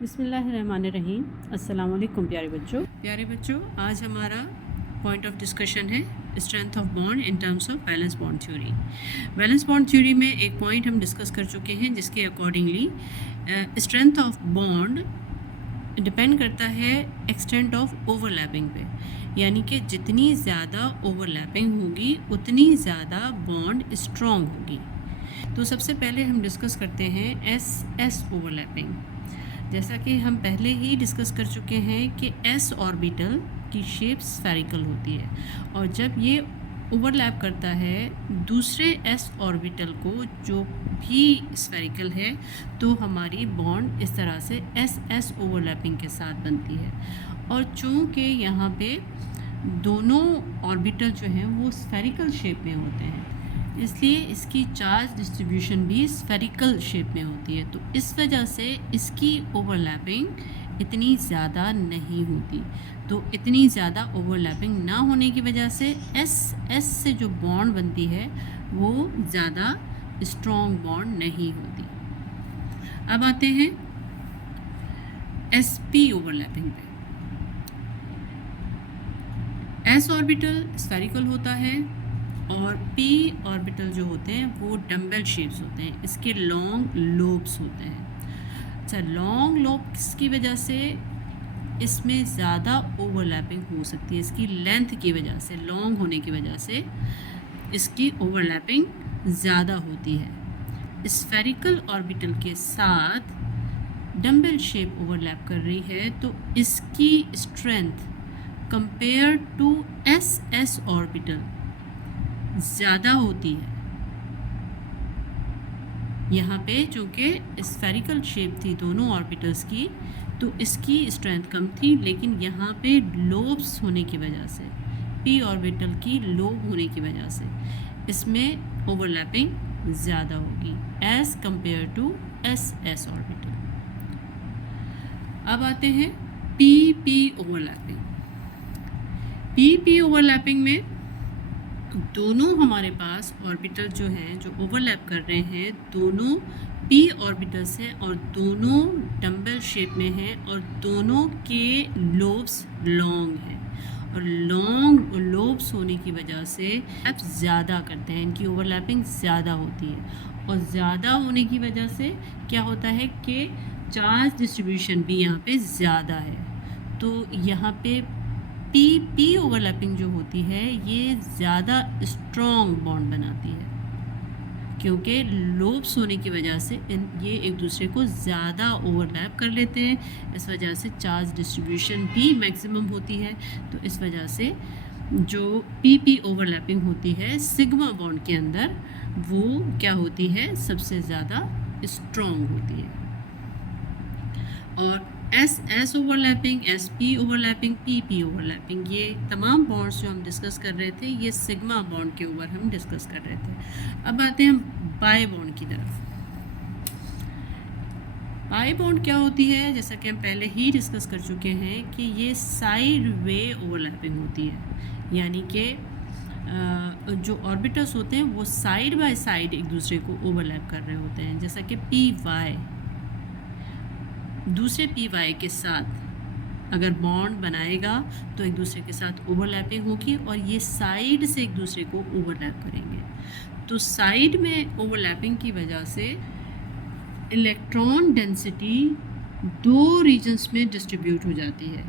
बिस्मिल्लाहिर्रहमानिर्रहीम। अस्सलाम वालेकुम प्यारे बच्चों, आज हमारा पॉइंट ऑफ डिस्कशन है strength of bond in terms of valence bond theory. Valence bond theory में एक पॉइंट हम डिस्कस कर चुके हैं जिसके accordingly strength of bond depend करता है एक्सटेंट ऑफ ओवरलैपिंग पे, यानी कि जितनी ज़्यादा ओवरलैपिंग होगी उतनी ज़्यादा बॉन्ड स्ट्रॉन्ग होगी। तो सबसे पहले हम डिस्कस करते हैं एस ओवरलैपिंग। जैसा कि हम पहले ही डिस्कस कर चुके हैं कि एस ऑर्बिटल की शेप स्फेरिकल होती है और जब ये ओवरलैप करता है दूसरे एस ऑर्बिटल को जो भी स्फेरिकल है तो हमारी बॉन्ड इस तरह से एस ओवरलैपिंग के साथ बनती है। और चूँकि यहाँ पे दोनों ऑर्बिटल जो हैं वो स्फेरिकल शेप में होते हैं इसलिए इसकी चार्ज डिस्ट्रीब्यूशन भी स्फेरिकल शेप में होती है, तो इस वजह से इसकी ओवरलैपिंग इतनी ज़्यादा नहीं होती। तो इतनी ज़्यादा ओवरलैपिंग ना होने की वजह से एस से जो बॉन्ड बनती है वो ज़्यादा स्ट्रॉन्ग बॉन्ड नहीं होती। अब आते हैं SP ओवरलैपिंग पे। एस ऑर्बिटल स्फेरिकल होता है और P ऑर्बिटल जो होते हैं वो डम्बल शेप्स होते हैं, इसके लॉन्ग लोब्स होते हैं। अच्छा, लॉन्ग लोब्स की वजह से इसमें ज़्यादा ओवरलैपिंग हो सकती है, इसकी लेंथ की वजह से, लॉन्ग होने की वजह से इसकी ओवरलैपिंग ज़्यादा होती है। स्फेरिकल ऑर्बिटल के साथ डम्बल शेप ओवरलैप कर रही है तो इसकी strength compare to S orbital ज़्यादा होती है। यहाँ पे चूँकि स्फेरिकल शेप थी दोनों ऑर्बिटल्स की तो इसकी स्ट्रेंथ कम थी, लेकिन यहाँ पे लोब्स होने की वजह से, P ऑर्बिटल की लोब होने की वजह से इसमें ओवरलैपिंग ज़्यादा होगी as compare to S orbital. अब आते हैं PP ओवरलैपिंग। PP ओवरलैपिंग में दोनों हमारे पास ऑर्बिटल जो हैं जो ओवरलैप कर रहे हैं दोनों P ऑर्बिटल्स हैं और दोनों डम्बल शेप में हैं और दोनों के लोब्स लॉन्ग हैं और लॉन्ग लोब्स होने की वजह से आप ज़्यादा करते हैं, इनकी ओवरलैपिंग ज़्यादा होती है और ज़्यादा होने की वजह से क्या होता है कि चार्ज डिस्ट्रीब्यूशन भी यहाँ पे ज़्यादा है। तो यहाँ पे PP ओवरलैपिंग जो होती है ये ज़्यादा स्ट्रॉन्ग बॉन्ड बनाती है क्योंकि लोब्स होने की वजह से ये एक दूसरे को ज़्यादा ओवरलैप कर लेते हैं, इस वजह से चार्ज डिस्ट्रीब्यूशन भी मैक्सिमम होती है। तो इस वजह से जो PP ओवरलैपिंग होती है सिग्मा बॉन्ड के अंदर वो क्या होती है, सबसे ज़्यादा स्ट्रॉन्ग होती है। और S overlapping, SP overlapping, PP overlapping, ये तमाम बॉन्ड्स जो हम डिस्कस कर रहे थे ये सिग्मा बॉन्ड के ऊपर हम डिस्कस कर रहे थे। अब आते हैं हम बाई बॉन्ड की तरफ। बाई बॉन्ड क्या होती है, जैसा कि हम पहले ही डिस्कस कर चुके हैं कि ये साइड वे ओवरलैपिंग होती है, यानी कि जो ऑर्बिटल्स होते हैं वो साइड बाय साइड एक दूसरे को ओवरलैप कर रहे होते हैं। जैसा कि PY दूसरे PY के साथ अगर बॉन्ड बनाएगा तो एक दूसरे के साथ ओवरलैपिंग होगी और ये साइड से एक दूसरे को ओवरलैप करेंगे। तो साइड में ओवरलैपिंग की वजह से इलेक्ट्रॉन डेंसिटी दो रीजन्स में डिस्ट्रीब्यूट हो जाती है।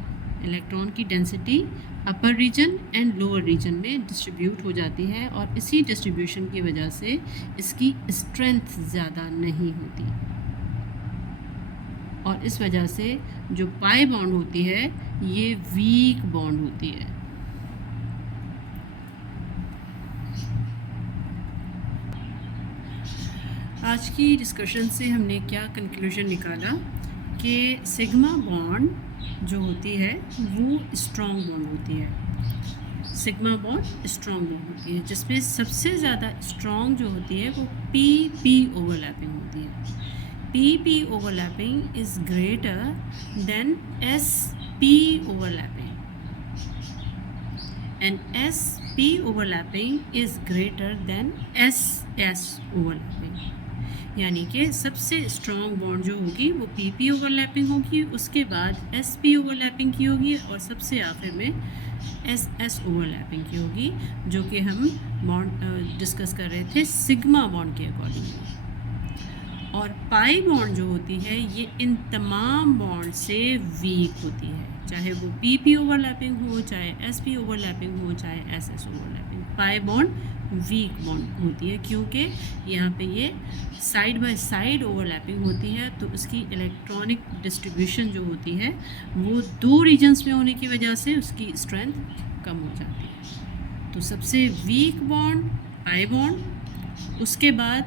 इलेक्ट्रॉन की density upper region and lower region में डिस्ट्रीब्यूट हो जाती है और इसी डिस्ट्रीब्यूशन की वजह से इसकी स्ट्रेंथ ज़्यादा नहीं होती और इस वजह से जो पाई बॉन्ड होती है ये वीक बॉन्ड होती है। आज की डिस्कशन से हमने क्या कंक्लूजन निकाला कि सिग्मा बॉन्ड जो होती है वो स्ट्रॉन्ग बॉन्ड होती है। सिग्मा बॉन्ड स्ट्रॉन्ग बॉन्ड होती है जिसमें सबसे ज़्यादा स्ट्रॉन्ग जो होती है वो PP ओवरलैपिंग होती है। PP overlapping is greater than SP overlapping and SP overlapping is greater than SS overlapping। यानी कि सबसे स्ट्रॉन्ग बॉन्ड जो होगी वो PP ओवरलैपिंग होगी, उसके बाद SP ओवरलैपिंग की होगी और सबसे आखिर में SS ओवरलैपिंग की होगी, जो कि हम बॉन्ड डिस्कस कर रहे थे सिग्मा बॉन्ड के अकॉर्डिंग। और पाई बॉन्ड जो होती है ये इन तमाम बॉन्ड से वीक होती है, चाहे वो PP ओवरलैपिंग हो, चाहे SP ओवरलैपिंग हो, चाहे SS overlapping. Pi bond weak bond होती है क्योंकि यहाँ पे ये साइड बाय साइड ओवरलैपिंग होती है, तो उसकी इलेक्ट्रॉनिक डिस्ट्रीब्यूशन जो होती है वो दो रीजन्स में होने की वजह से उसकी स्ट्रेंथ कम हो जाती है। तो सबसे वीक बॉन्ड पाई बॉन्ड, उसके बाद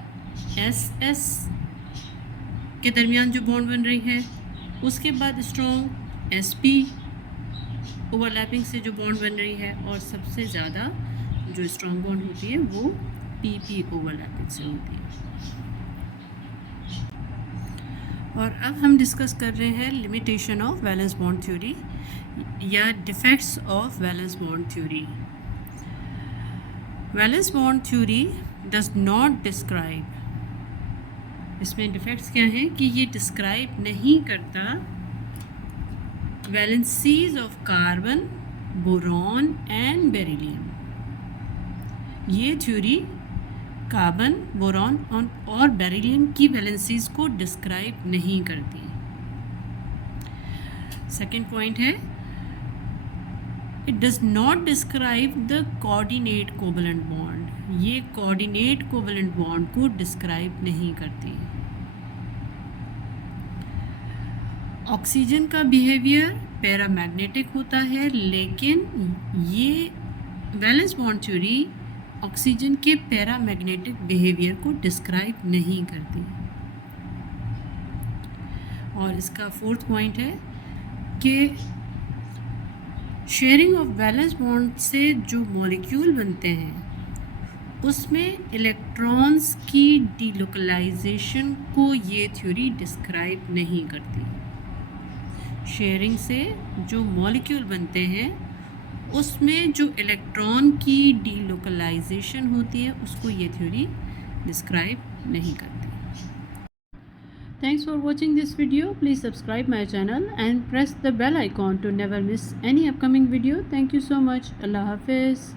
SS के दरमियान जो बॉन्ड बन रही है, उसके बाद स्ट्रॉन्ग SP ओवरलैपिंग से जो बॉन्ड बन रही है, और सबसे ज़्यादा जो स्ट्रॉन्ग बॉन्ड होती है वो PP ओवरलैपिंग से होती है। और अब हम डिस्कस कर रहे हैं limitation of valence bond theory या defects of valence bond theory. Valence bond theory does not describe, इसमें डिफेक्ट्स क्या हैं कि ये डिस्क्राइब नहीं करता valencies of carbon, boron and beryllium. ये थ्योरी कार्बन, बोरॉन और बेरिलियम की वैलेंसीज को डिस्क्राइब नहीं करती। सेकेंड पॉइंट है it does not describe the coordinate covalent bond. ये कोऑर्डिनेट कोवलेंट बॉन्ड को डिस्क्राइब नहीं करती। ऑक्सीजन का बिहेवियर पैरामैग्नेटिक होता है, लेकिन ये वैलेंस बॉन्ड थ्योरी ऑक्सीजन के पैरामैग्नेटिक बिहेवियर को डिस्क्राइब नहीं करती। और इसका फोर्थ पॉइंट है कि शेयरिंग ऑफ वैलेंस बॉन्ड से जो मॉलिक्यूल बनते हैं उसमें इलेक्ट्रॉन्स की डीलोकलाइजेशन को ये थ्योरी डिस्क्राइब नहीं करती। शेयरिंग से जो मॉलिक्यूल बनते हैं उसमें जो इलेक्ट्रॉन की डीलोकलाइजेशन होती है उसको ये थ्योरी डिस्क्राइब नहीं करती। Thanks for watching this video. Please subscribe my channel and press the bell icon to never miss any upcoming video. Thank you so much. Allah Hafiz.